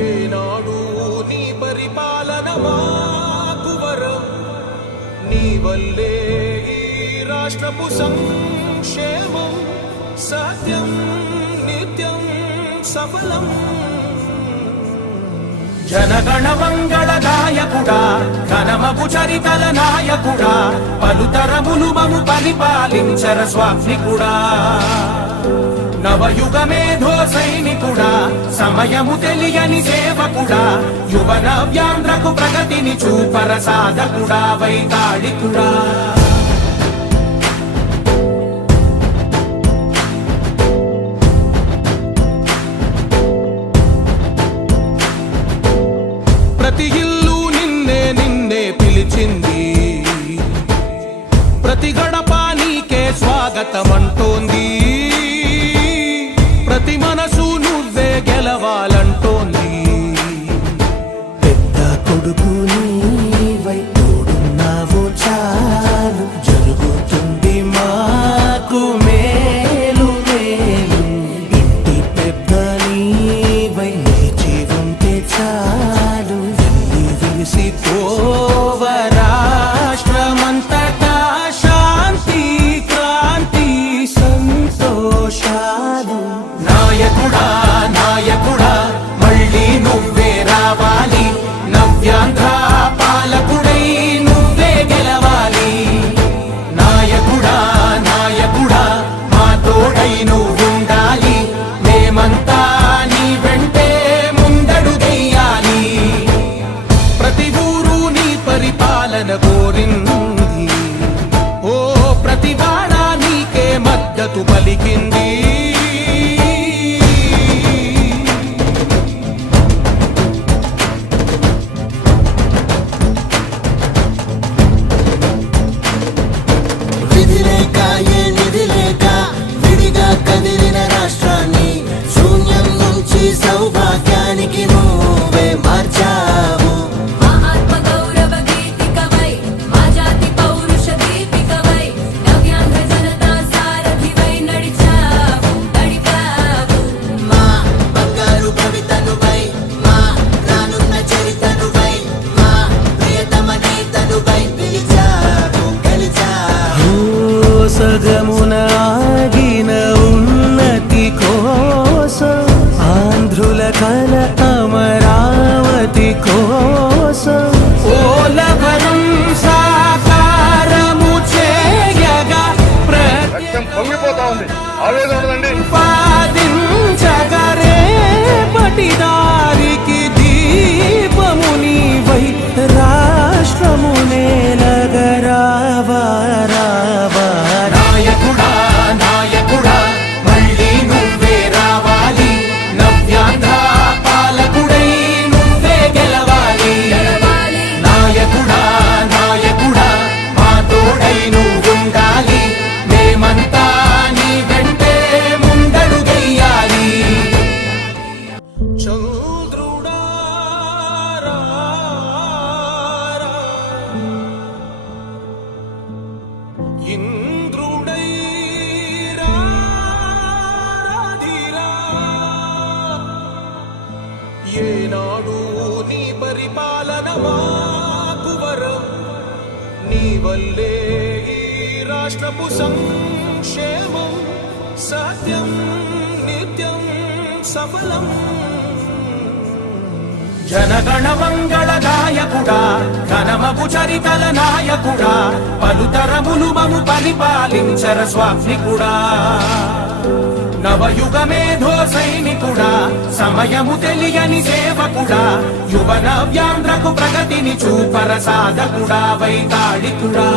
ఏనాడు నీ పరిపాలన మాకు వరం, నీ వల్లే ఈ రాష్ట్రపు సంక్షేమం సత్యం నిత్యం సఫలం. జనగణ మంగళ నాయకుడా, ఘనమగు చరితల నాయకుడా, పలుతరములు మము పరిపాలించర స్వామికుడా. నవయుగ మేధో సైనికుడా, సమయము తెలియని సేవకుడా, యువ నవ్యాంధ్రకు ప్రగతిని చూపర సాధకుడా, వైతాళికుడా. ప్రతి ఇల్లు నిన్నే నిన్నే పిలిచింది, ప్రతి గడప నీకే స్వాగతమంటోంది, ప్రతి మనసు నువ్వే గెలవాలంటోంది. పెద్ద కొడుకు నీవై తోడున్నావు చాలు, జరుగుతుంది మాకు మేలు మేలు. ఇంటి పెద్ద నీవై నిలిచి ఉంటే చాలు, వెళ్ళి విసిపోవ రాష్ట్రమంతటా శాంతి క్రాంతి సంతోషాలు. నాయకుడా నాయకుడా మళ్ళీ నువ్వే రావాలి, నవ్యాంధ్ర పాలకుడై నువ్వే గెలవాలి. నాయకుడా నాయకుడా మా తోడై నువ్వుండాలి, మేమంతా నీ వెంటే ముందడుగెయ్యాలి. ప్రతి ఊరు నీ పరిపాలన కోరింది, ఓ ప్రతి వాడ నీకే మద్దతు పలికింది. సౌభాగ్యానికి నువ్వే మార్చావు. మా ఆత్మ గౌరవ గీతికవై, మా జాతి పౌరుష దీపికవై, నవ్యాంధ్ర జనతా సారథివై నడిచావు నడిపావు. మా బంగారు భవితనువై, మా రానున్న చరితనువై, మా ప్రియతమ గీతనువై పిలిచావు గెలిచావు. సగమున ఆగిన ఉన్నతి కోసం, ఆంధ్రుల కల అమరావతి కోసం, పోలవరం సాకారము చేయగా పొంగిపోతా ఉంది, ఆవేదన ఉండదండి. పాదించగరే పటిదారికి దీపము నీవై, రాష్ట్రము నేలగరావా రావా. నాయకుడా నాయకుడా మళ్ళీ నువ్వే రావాలి, నవ్యాంధ్ర పాలకుడై నువ్వే గెలవాలి. నాయకుడా నాయకుడా మా తోడై నువ్వుండాలి, మేమంతా నీ వెంటే ముందడుగెయ్యాలి. చంద్రుడా రా రా, ఇంద్రుడై రాధిరా. ఏనాడు నీ పరిపాలన మాకు వరం, నీ వల్లే ఈ రాష్ట్రపు సంక్షేమం సత్యం నిత్యం సఫలం. జనగణ మంగళ నాయకుడా, ఘనమగు చరితల నాయకుడా, పలుతరములు మము పరిపాలించర స్వామికుడా. నవయుగ మేధో సైనికుడా, సమయము తెలియని సేవకుడా, యువ నవ్యాంధ్రకు ప్రగతిని చూపర సాధకుడా, వైతాళికుడా.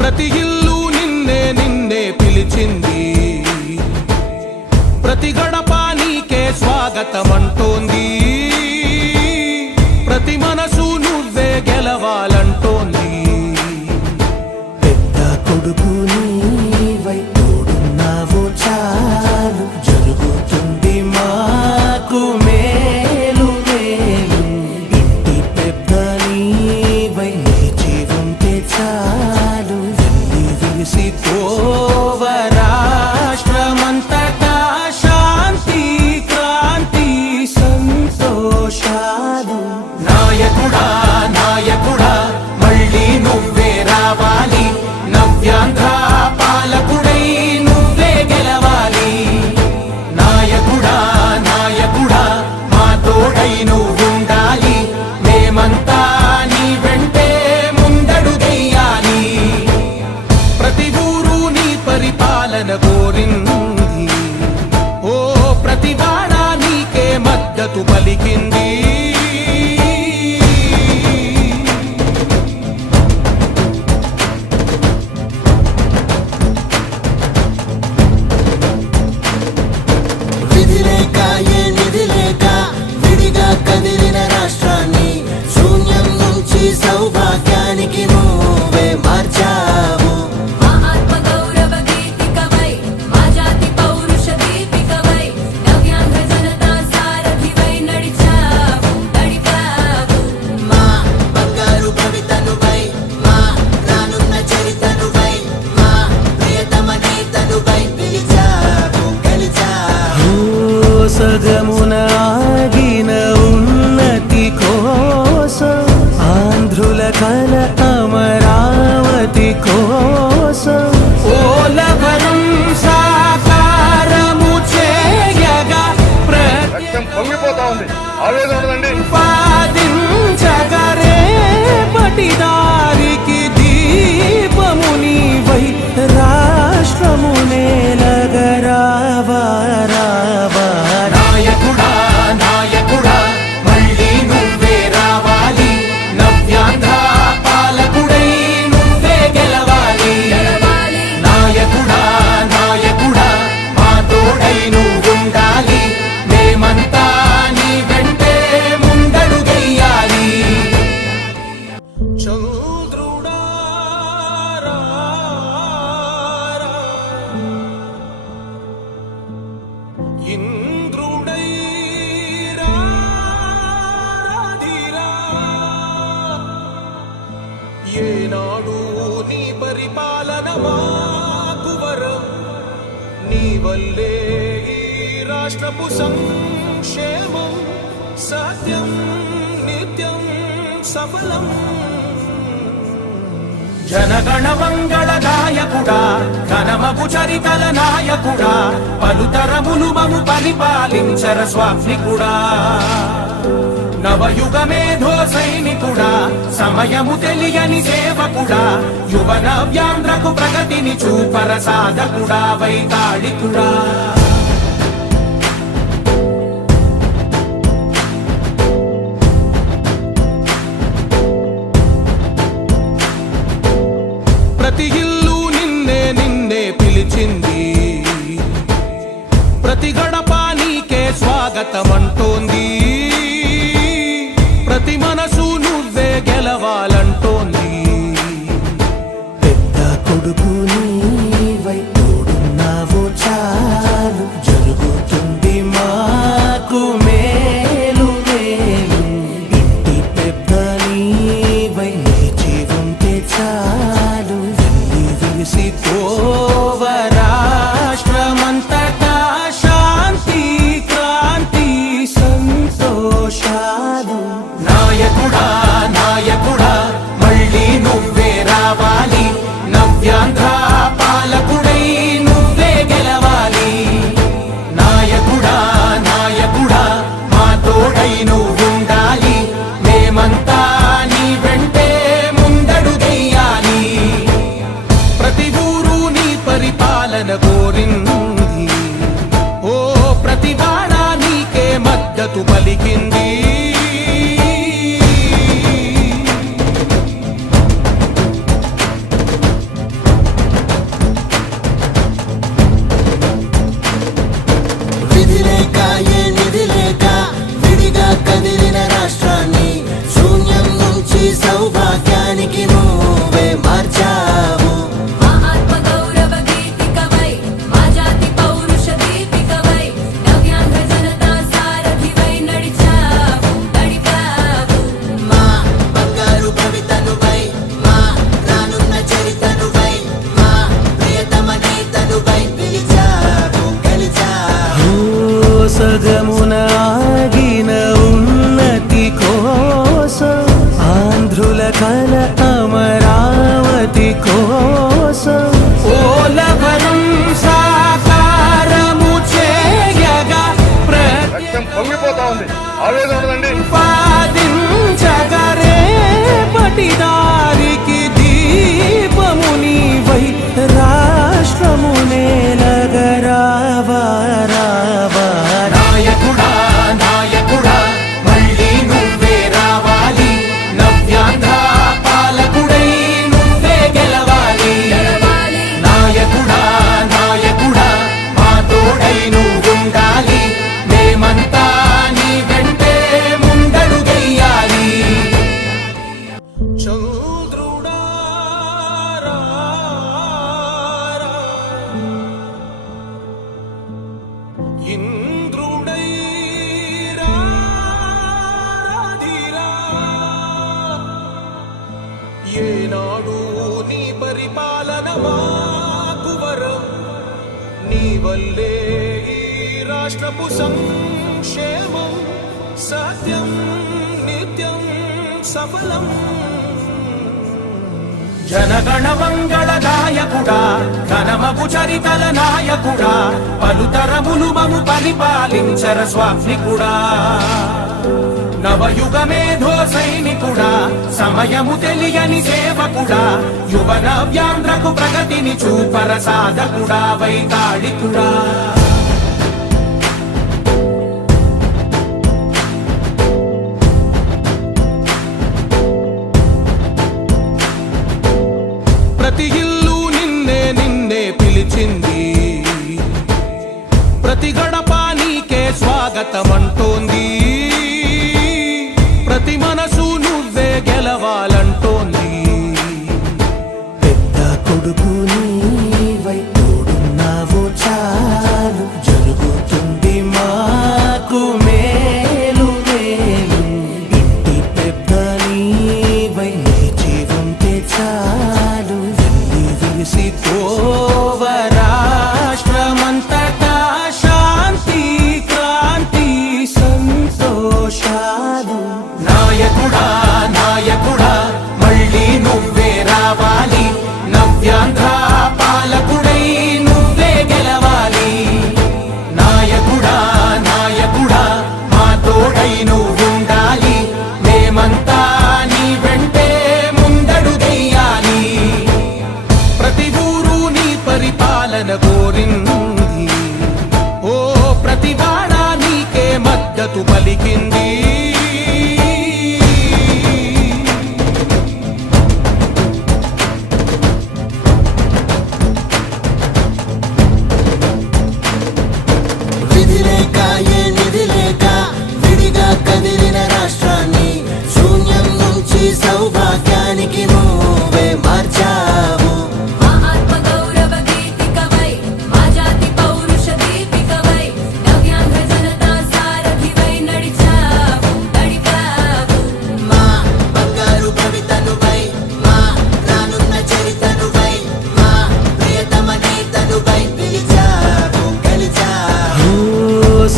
ప్రతి ఇల్లు నిన్నే నిన్నే పిలిచింది, ప్రతి గడప నీకే స్వాగతమంటోంది, ప్రతి మనసు నువ్వే గెలవాలంటోంది. మద్దతు పలికింది. విధి లేక ఏ నిధి లేక విడిగా కదిలిన రాష్ట్రాన్ని శూన్యం నుంచి సౌభాగ్యానికి నువ్వే మార్చావు. మా ఆత్మ గౌరవ గీతికవై మా జాతి పౌరుష దీపికవై నవ్యాంధ్ర జనతా సారథివై నడిచావు నడిపావు. మా బంగారు భవితనువై మా రానున్న చరితనువై మా ప్రియతమ నేతనువై పిలిచావు గెలిచావు. సగమున ఆగిన ఉన్నతి కోసం ఆంధ్రుల కల అమరావతి కోసం పోలవరం సాకారము చేయగా రక్తం పొంగిపోతా ఉంది, ఆవేదన ఉండదండి. ప్రతిపాదించగరేపటి దారికి దీపము నీవై రాష్ట్రము నేలగరావా రావా. నాయకుడా నాయకుడా మళ్ళీ నువ్వే రావాలి. నవ్యాంధ్ర పాలకుడై నువ్వే గెలవాలి. గెలవాలి. నాయకుడా నాయకుడా మా తోడై నువ్వుండాలి. మేమంతా నీ వెంటే ముందడుగెయ్యాలి. చంద్రుడా రా, ఇంద్రుడై రాధిరా. ఏనాడు నీ పరిపాలన మాకు వరం. నీ వల్లే ఈ రాష్ట్రపు సంక్షేమం సత్యం నిత్యం సఫలం. జనగణ మంగళ నాయకుడా ఘనమగు చరితల నాయకుడా పలుతరములు మము పరిపాలించర స్వామికుడా. నవయుగ మేధో సైనికుడా సమయము తెలియని సేవకుడా యువ నవ్యాంధ్రకు ప్రగతిని చూపర సాధకుడా వైతాళికుడా. ప్రతి ఇల్లు నిన్నే నిన్నే పిలిచింది. ప్రతి గడప నీకే స్వాగతమంటోంది. ప్రతి మనసు నువ్వే గెలవాలంటోంది. పెద్ద కొడుకు నీవై తోడున్నావు చాలు జరుగుతుంది మాకు మేలు మేలు. ఇంటి పెద్ద నీవై నిలిచి ఉంటే చాలు వెళ్ళి విసిపోవ రాష్ట్రమంతటా శాంతి క్రాంతి సంతోషాలు. నాయకుడా నాయకుడా మళ్ళీ నువ్వే రావాలి. నవ్యాంధ్ర పాలకుడై నువ్వే గెలవాలి. నాయకుడా నాయకుడా మా తోడై నువ్వుండాలి. మేమంతా నీ వెంటే ముందడుగెయ్యాలి. ప్రతి ఊరు నీ పరిపాలన కోరింది. ఓ ప్రతి వాడ నీకే మద్దతు పలికింది. విధి లేక ఏ నిధి లేక విడిగా కదిలిన రాష్ట్రాన్ని శూన్యం నుంచి సౌభాగ్యానికి నువ్వే మార్చావు. మా ఆత్మ గౌరవ గీతికవై మా జాతి పౌరుష దీపికవై నవ్యాంధ్ర జనతా సారథివై నడిచావు నడిపావు. మా బంగారు భవితనువై మా రానున్న చరితనువై మా ప్రియతమ నేతనువై పిలిచావు గెలిచావు. సగమున ఆగిన ఉన్నతి కోసం ఆంధ్రుల కల అమరావతి కోసం పోలవరం సాకారము చేయగా రక్తం పొంగిపోతా ఉంది, ఆవేదన ఉండదండి. ప్రతిపాదించగరేపటి దారికి దీపము నీవై రాష్ట్రము నేలగరావా రావా. నాయకుడా నాయకుడా చంద్రుడా రా, ఇంద్రుడై రాధిరా, ఏనాడు నీ పరిపాలన మాకు వరం, నీ వల్లే ఈ రాష్ట్రపు సంక్షేమం సత్యం నిత్యం సఫలం. జనగణ మంగళ నాయకుడా, ఘనమగు చరితల నాయకుడా, పలుతరములు మము పరిపాలించర స్వామికుడా. నవయుగ మేధో సైనికుడా, సమయము తెలియని సేవకుడా, యువ నవ్యాంధ్రకు ప్రగతిని చూపర సాధకుడా, వైతాళికుడా. ప్రతి ఇల్లు నిన్నే నిన్నే పిలిచింది, ప్రతి గడప నీకే స్వాగతమంటోంది, ప్రతి మనసు నువ్వే గెలవాలంటోంది. పెద్ద కొడుకు నీవై తోడున్నావు చాలు, జరుగుతుంది మాకు మేలు మేలు. ఇంటి పెద్ద నీవై నిలిచి ఉంటే చాలు, వెళ్ళి విసిపోవ రాష్ట్రమంతటా శాంతి క్రాంతి సంతోషాలు. నాయకుడా నాయకుడా మళ్ళీ నువ్వే రావాలి, నవ్యాంధ్ర పాలకుడై నువ్వే గెలవాలి. నాయకుడా నాయకుడా మా తోడై నువ్వుండాలి, మేమంతా నీ వెంటే ముందడుగెయ్యాలి. ప్రతి ఊరు నీ పరిపాలన కోరింది, ఓ ప్రతి వాడ నీకే మద్దతు పలికింది. విధి లేక ఏ నిధి లేక విడిగా కదిలిన రాష్ట్రాన్ని శూన్యం నుంచి సౌభాగ్యానికి నువ్వే మార్చావు. మా ఆత్మ గౌరవ గీతికవై, మా జాతి పౌరుష దీపికవై, నవ్యాంధ్ర జనతా సారథివై నడిచావు నడిపావు. మా బంగారు భవితనువై, మా రానున్న చరితనువై, మా ప్రియతమ నేతనువై పిలిచావు గెలిచావు.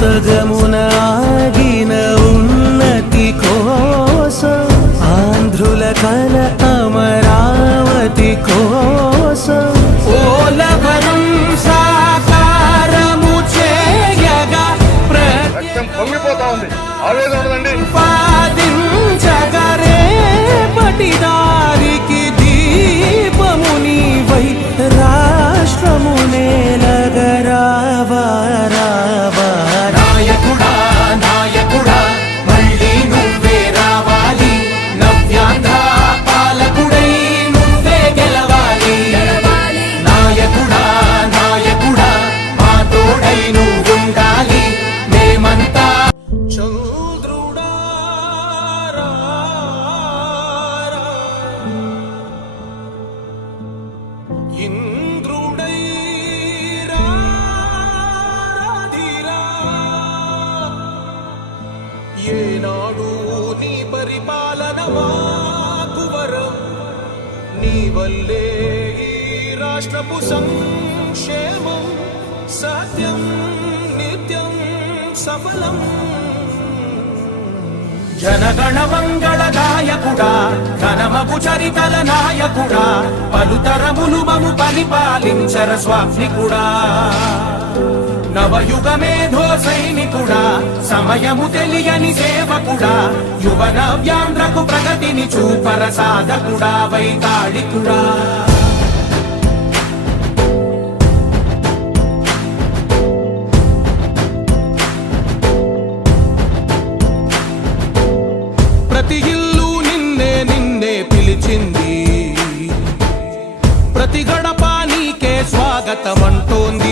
సగమున ఆగిన ఉన్నతి కోసం, ఆంధ్రుల కల అమరావతి కోసం, పోలవరం సాకారము చేయగా రక్తం పొంగిపోతా ఉంది, ఆవేదన ఉండదండి. ప్రతిపాదించగరేపటి దారికి దీపము నీవై రాష్ట్రము నేలగరావా రావా. నాయకుడా నాయకుడా మళ్ళీ నువ్వే రావాలి, నవ్యాంధ్ర పాలకుడై నువ్వే గెలవాలి. గెలవాలి. నాయకుడా నాయకుడా మా తోడై నువ్వుండాలి, మేమంతా. చంద్రుడా రా, ఇంద్రుడై రాధిరా, ఏనాడు నీ పరిపాలన మాకు వరం, నీ వల్లే ఈ రాష్ట్రపు సంక్షేమం సత్యం నిత్యం సఫలం. జనగణ మంగళ నాయకుడా, ఘనమగు చరితల నాయకుడా, పలుతరములు మము పరిపాలించర స్వామికుడా. నవయుగ మేధో సైనికుడా, సమయము తెలియని సేవకుడా, యువ నవ్యాంధ్రకు ప్రగతిని చూపర సాధకుడా, వైతాళికుడా. ప్రతి ఇల్లు నిన్నే నిన్నే పిలిచింది, ప్రతి గడప నీకే స్వాగతమంటోంది,